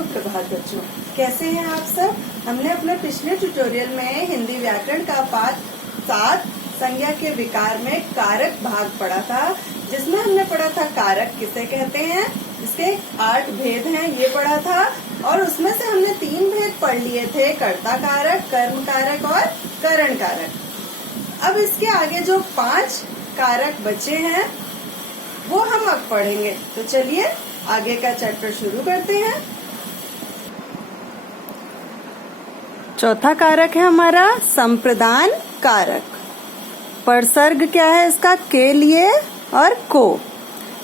सुप्रभात बच्चों, कैसे हैं आप सब। हमने अपने पिछले ट्यूटोरियल में हिंदी व्याकरण का पाठ 7 संज्ञा के विकार में कारक भाग पढ़ा था, जिसमें हमने पढ़ा था कारक किसे कहते हैं, इसके 8 भेद हैं ये पढ़ा था। और उसमें से हमने 3 भेद पढ़ लिए थे, कर्ता कारक, कर्म कारक और करण कारक। अब इसके आगे जो 5 कारक बचे हैं वो हम अब पढ़ेंगे। तो चलिए आगे का चैप्टर शुरू करते हैं। चौथा कारक है हमारा संप्रदान कारक। परसर्ग क्या है इसका, के लिए और को।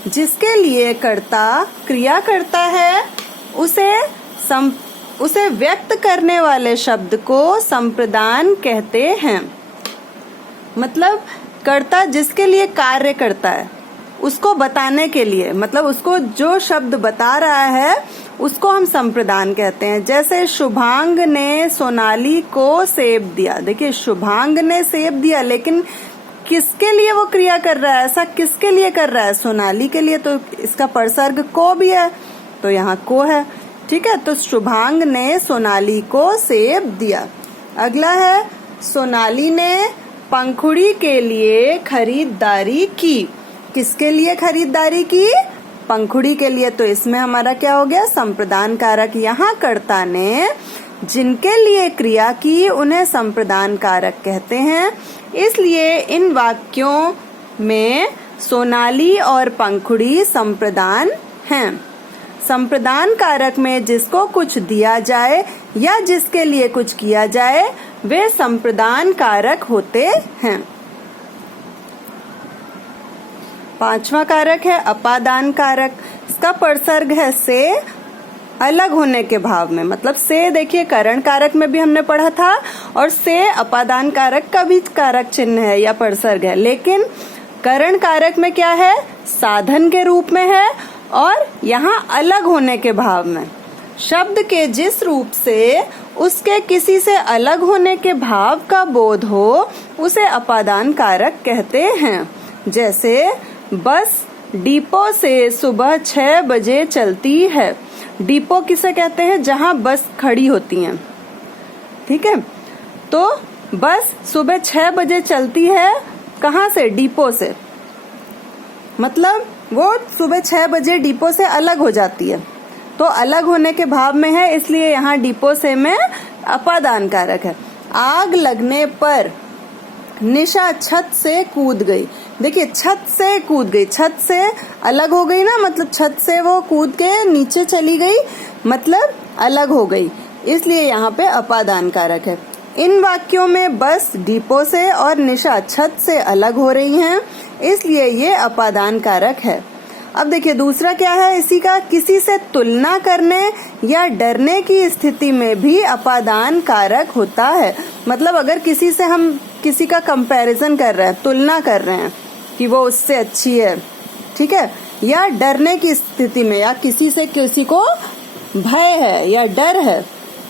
जिसके लिए कर्ता क्रिया करता है उसे व्यक्त करने वाले शब्द को संप्रदान कहते हैं। मतलब कर्ता जिसके लिए कार्य करता है उसको बताने के लिए, मतलब उसको जो शब्द बता रहा है उसको हम संप्रदान कहते हैं। जैसे शुभांग ने सोनाली को सेब दिया। देखिए शुभांग ने सेब दिया, लेकिन किसके लिए वो क्रिया कर रहा है, ऐसा किसके लिए कर रहा है, सोनाली के लिए। तो इसका परसर्ग को भी है, तो यहाँ को है। ठीक है, तो शुभांग ने सोनाली को सेब दिया। अगला है सोनाली ने पंखुड़ी के लिए खरीदारी की। किसके लिए खरीदारी की, पंखुड़ी के लिए। तो इसमें हमारा क्या हो गया, संप्रदान कारक। यहाँ कर्ता ने जिनके लिए क्रिया की उन्हें संप्रदान कारक कहते हैं। इसलिए इन वाक्यों में सोनाली और पंखुड़ी संप्रदान हैं। संप्रदान कारक में जिसको कुछ दिया जाए या जिसके लिए कुछ किया जाए वे संप्रदान कारक होते हैं। 5वां कारक है अपादान कारक। इसका परसर्ग है से, अलग होने के भाव में। मतलब से देखिए करण कारक में भी हमने पढ़ा था, और से अपादान कारक का भी कारक चिन्ह है या परसर्ग है। लेकिन करण कारक में क्या है, साधन के रूप में है, और यहाँ अलग होने के भाव में। शब्द के जिस रूप से उसके किसी से अलग होने के भाव का बोध हो उसे अपादान कारक कहते हैं। जैसे बस डिपो से सुबह 6 बजे चलती है। डिपो किसे कहते हैं, जहाँ बस खड़ी होती हैं। ठीक है, तो बस सुबह 6 बजे चलती है, कहाँ से, डिपो से। मतलब वो सुबह 6 बजे डिपो से अलग हो जाती है, तो अलग होने के भाव में है, इसलिए यहाँ डिपो से में अपादान कारक है। आग लगने पर निशा छत से कूद गई। देखिए छत से कूद गई, छत से अलग हो गई ना, मतलब छत से वो कूद के नीचे चली गई, मतलब अलग हो गई, इसलिए यहाँ पे अपादान कारक है। इन वाक्यों में बस डिपो से और निशा छत से अलग हो रही हैं, इसलिए ये अपादान कारक है। अब देखिए दूसरा क्या है इसी का, किसी से तुलना करने या डरने की स्थिति में भी अपादान कारक होता है। मतलब अगर किसी से हम किसी का कंपैरिजन कर रहे हैं, तुलना कर रहे हैं कि वो उससे अच्छी है, ठीक है, या डरने की स्थिति में, या किसी से किसी को भय है या डर है,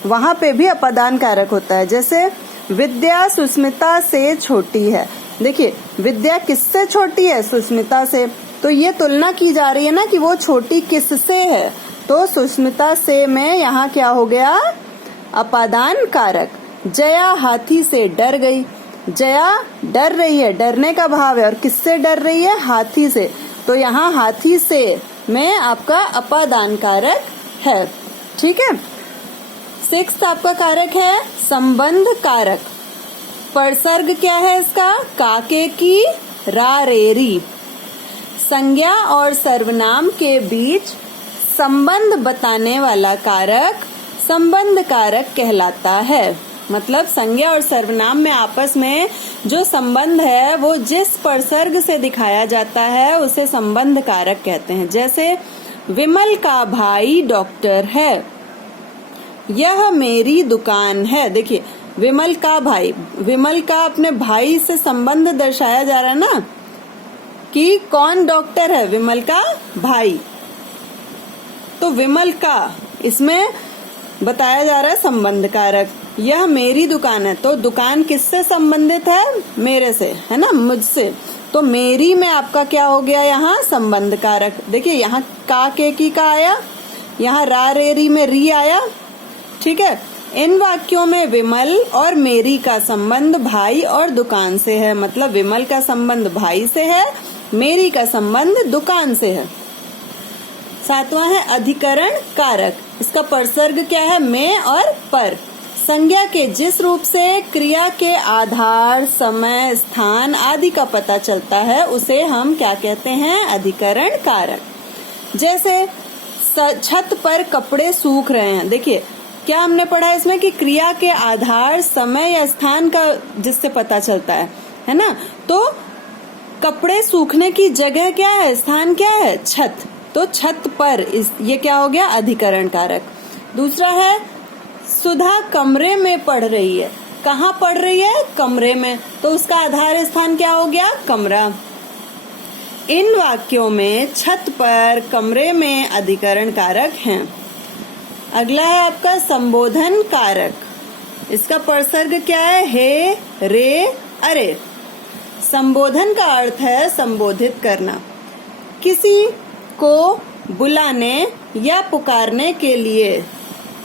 वहां पे भी अपादान कारक होता है। जैसे विद्या सुस्मिता से छोटी है। देखिए विद्या किससे छोटी है, सुस्मिता से। तो ये तुलना की जा रही है ना कि वो छोटी किससे है, तो सुस्मिता से में यहाँ क्या हो गया, अपादान कारक। जया हाथी से डर गई। जया डर रही है, डरने का भाव है, और किससे डर रही है, हाथी से। तो यहाँ हाथी से में आपका अपादान कारक है। ठीक है, 6th आपका कारक है संबंध कारक। परसर्ग क्या है इसका, काके की रारेरी। संज्ञा और सर्वनाम के बीच संबंध बताने वाला कारक संबंध कारक कहलाता है। मतलब संज्ञा और सर्वनाम में आपस में जो संबंध है वो जिस परसर्ग से दिखाया जाता है उसे संबंध कारक कहते हैं। जैसे विमल का भाई डॉक्टर है, यह मेरी दुकान है। देखिए विमल का भाई, विमल का अपने भाई से संबंध दर्शाया जा रहा है ना, कि कौन डॉक्टर है, विमल का भाई। तो विमल का इसमें बताया जा रहा है संबंध कारक। यह मेरी दुकान है, तो दुकान किससे संबंधित है, मेरे से, है ना, मुझसे। तो मेरी में आपका क्या हो गया यहाँ संबंध कारक। देखिए यहाँ का के की का आया, यहाँ रा रे री में री आया, ठीक है। इन वाक्यों में विमल और मेरी का संबंध भाई और दुकान से है, मतलब विमल का संबंध भाई से है, मेरी का संबंध दुकान से है। 7वां है अधिकरण कारक। इसका परसर्ग क्या है? में और पर। संज्ञा के जिस रूप से क्रिया के आधार, समय, स्थान आदि का पता चलता है उसे हम क्या कहते हैं? अधिकरण कारक। जैसे छत पर कपड़े सूख रहे हैं, देखिए क्या हमने पढ़ा है इसमें कि क्रिया के आधार, समय या स्थान का जिससे पता चलता है ना। तो कपड़े सूखने की जगह क्या है? स्थान क्या है? छत। तो छत पर, ये क्या हो गया? अधिकरण कारक। दूसरा है सुधा कमरे में पढ़ रही है। कहाँ पढ़ रही है? कमरे में। तो उसका आधार स्थान क्या हो गया? कमरा। इन वाक्यों में छत पर, कमरे में अधिकरण कारक हैं। अगला है आपका संबोधन कारक। इसका परसर्ग क्या है? हे, रे, अरे। संबोधन का अर्थ है संबोधित करना। किसी को बुलाने या पुकारने के लिए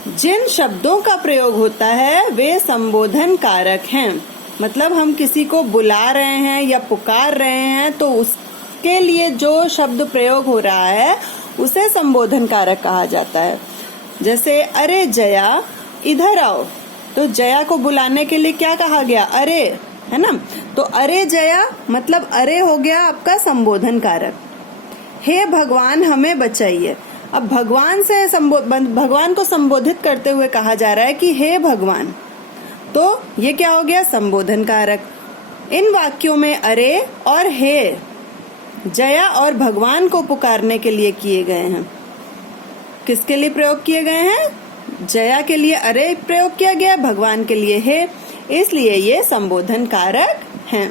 जिन शब्दों का प्रयोग होता है वे संबोधन कारक हैं। मतलब हम किसी को बुला रहे हैं या पुकार रहे हैं तो उसके लिए जो शब्द प्रयोग हो रहा है उसे संबोधन कारक कहा जाता है। जैसे अरे जया इधर आओ, तो जया को बुलाने के लिए क्या कहा गया? अरे, है ना। तो अरे जया मतलब अरे हो गया आपका संबोधन कारक। हे भगवान हमें बचाइए। अब भगवान से भगवान को संबोधित करते हुए कहा जा रहा है कि हे भगवान, तो ये क्या हो गया? संबोधन कारक। इन वाक्यों में अरे और हे जया और भगवान को पुकारने के लिए किए गए हैं। किसके लिए प्रयोग किए गए हैं? जया के लिए अरे प्रयोग किया गया, भगवान के लिए हे, इसलिए ये संबोधन कारक हैं।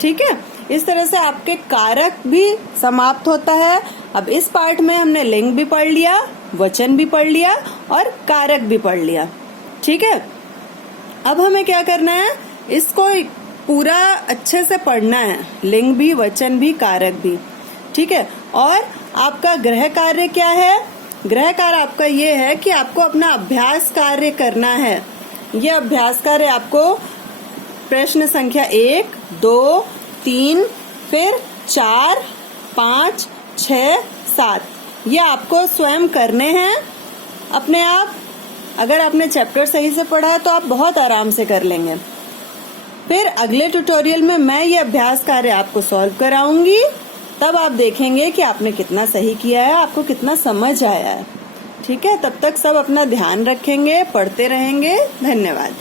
ठीक है, इस तरह से आपके कारक भी समाप्त होता है। अब इस पार्ट में हमने लिंग भी पढ़ लिया, वचन भी पढ़ लिया और कारक भी पढ़ लिया। ठीक है, अब हमें क्या करना है? इसको पूरा अच्छे से पढ़ना है, लिंग भी, वचन भी, कारक भी। ठीक है, और आपका गृह कार्य क्या है? गृह कार्य आपका ये है कि आपको अपना अभ्यास कार्य करना है। ये अभ्यास कार्य आपको प्रश्न संख्या 1, 2, 3, फिर 4, 5, 6, 7 ये आपको स्वयं करने हैं अपने आप। अगर आपने चैप्टर सही से पढ़ा है तो आप बहुत आराम से कर लेंगे। फिर अगले ट्यूटोरियल में मैं ये अभ्यास कार्य आपको सॉल्व कराऊंगी, तब आप देखेंगे कि आपने कितना सही किया है, आपको कितना समझ आया है। ठीक है, तब तक सब अपना ध्यान रखेंगे, पढ़ते रहेंगे। धन्यवाद।